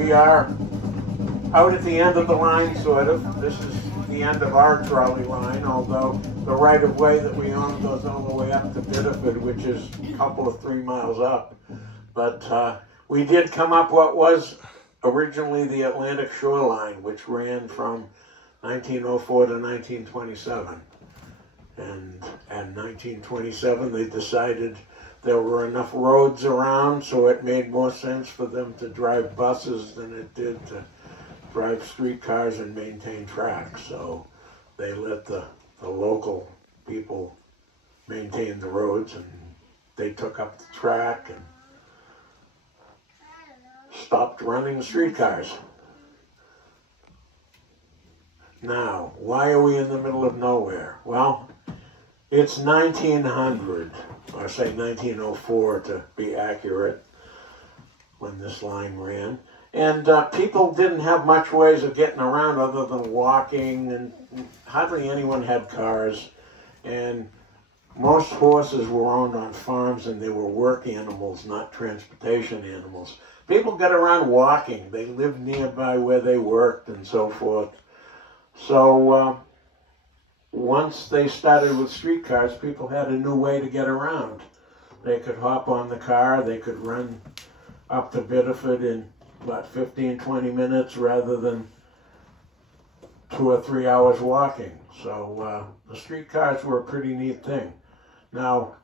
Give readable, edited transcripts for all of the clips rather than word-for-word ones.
We are out at the end of the line, sort of. This is the end of our trolley line, although the right-of-way that we own goes all the way up to Biddeford, which is a couple of 3 miles up. But we did come up what was originally the Atlantic shoreline, which ran from 1904 to 1927. And in 1927, they decided there were enough roads around, so it made more sense for them to drive buses than it did to drive streetcars and maintain tracks. So they let the local people maintain the roads, and they took up the track and stopped running the streetcars. Now, why are we in the middle of nowhere? Well, it's 1900, or say 1904 to be accurate, when this line ran. And people didn't have much ways of getting around other than walking, and hardly anyone had cars. And most horses were owned on farms, and they were work animals, not transportation animals. People got around walking. They lived nearby where they worked and so forth. So once they started with streetcars, people had a new way to get around. They could hop on the car, they could run up to Biddeford in about 15, 20 minutes rather than 2 or 3 hours walking. So the streetcars were a pretty neat thing. Now,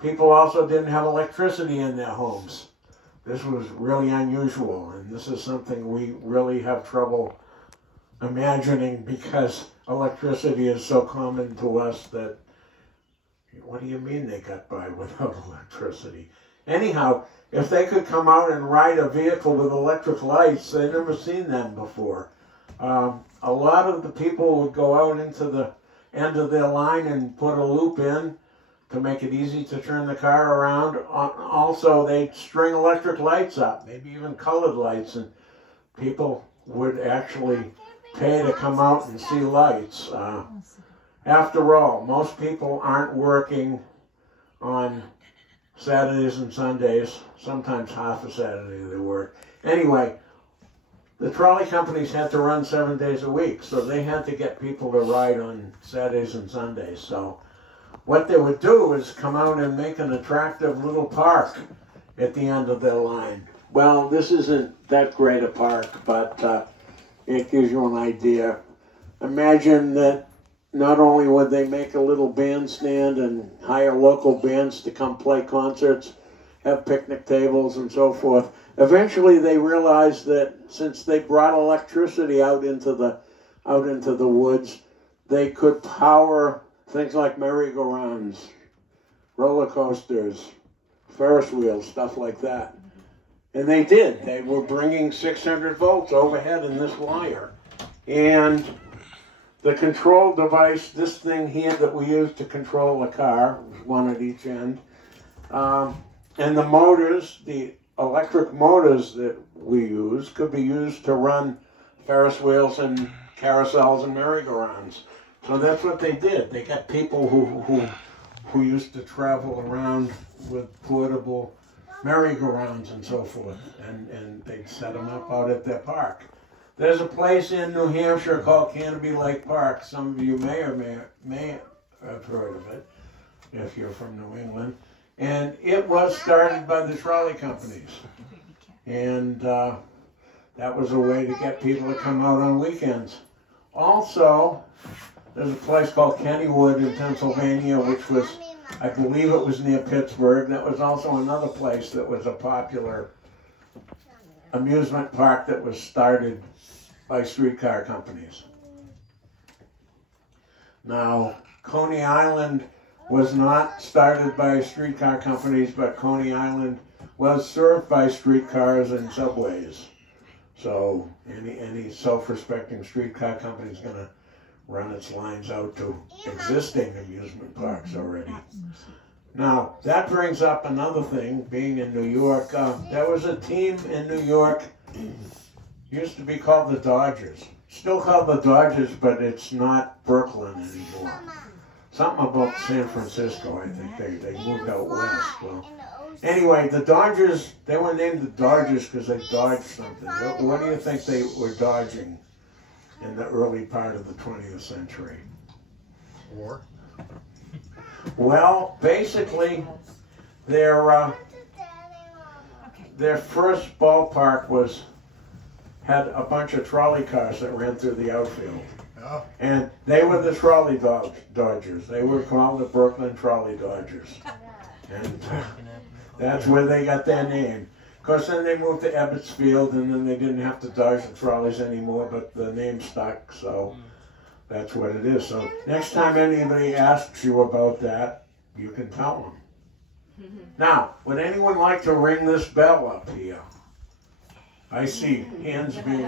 people also didn't have electricity in their homes. This was really unusual, and this is something we really have trouble imagining because electricity is so common to us that, what do you mean they got by without electricity? Anyhow, if they could come out and ride a vehicle with electric lights, they'd never seen them before. A lot of the people would go out into the end of their line and put a loop in to make it easy to turn the car around. Also, they'd string electric lights up, maybe even colored lights, and people would actually pay to come out and see lights. After all, most people aren't working on Saturdays and Sundays. Sometimes half a Saturday they work. Anyway, the trolley companies had to run 7 days a week, so they had to get people to ride on Saturdays and Sundays. So what they would do is come out and make an attractive little park at the end of their line. Well, this isn't that great a park, but it gives you an idea. Imagine that not only would they make a little bandstand and hire local bands to come play concerts, have picnic tables and so forth. Eventually they realized that since they brought electricity out into the woods, they could power things like merry-go-rounds, roller coasters, Ferris wheels, stuff like that. And they did. They were bringing 600 volts overhead in this wire. And the control device, this thing here that we use to control the car, one at each end, and the motors, the electric motors that we use, could be used to run Ferris wheels and carousels and merry-go-rounds. So that's what they did. They got people who used to travel around with portable merry-go-rounds and so forth, and they'd set them up out at their park. There's a place in New Hampshire called Canopy Lake Park. Some of you may or may have heard of it if you're from New England. And it was started by the trolley companies. And that was a way to get people to come out on weekends. Also, there's a place called Kennywood in Pennsylvania, which was, I believe it was near Pittsburgh. That was also another place that was a popular amusement park that was started by streetcar companies. Now, Coney Island was not started by streetcar companies, but Coney Island was served by streetcars and subways. So any self-respecting streetcar company is going to run its lines out to existing amusement parks already. Now, that brings up another thing, being in New York. There was a team in New York, used to be called the Dodgers. Still called the Dodgers, but it's not Brooklyn anymore. Something about San Francisco, I think. They moved out west. Well, Anyway, the Dodgers, they were named the Dodgers because they dodged something. What do you think they were dodging in the early part of the 20th century? War? Well, basically, their first ballpark had a bunch of trolley cars that ran through the outfield. Oh. And they were the Trolley Dodgers. They were called the Brooklyn Trolley Dodgers. And that's where they got their name. Of course, then they moved to Ebbets Field, and then they didn't have to dodge the trolleys anymore, but the name stuck, so that's what it is. So next time anybody asks you about that, you can tell them. Now, would anyone like to ring this bell up here? I see hands being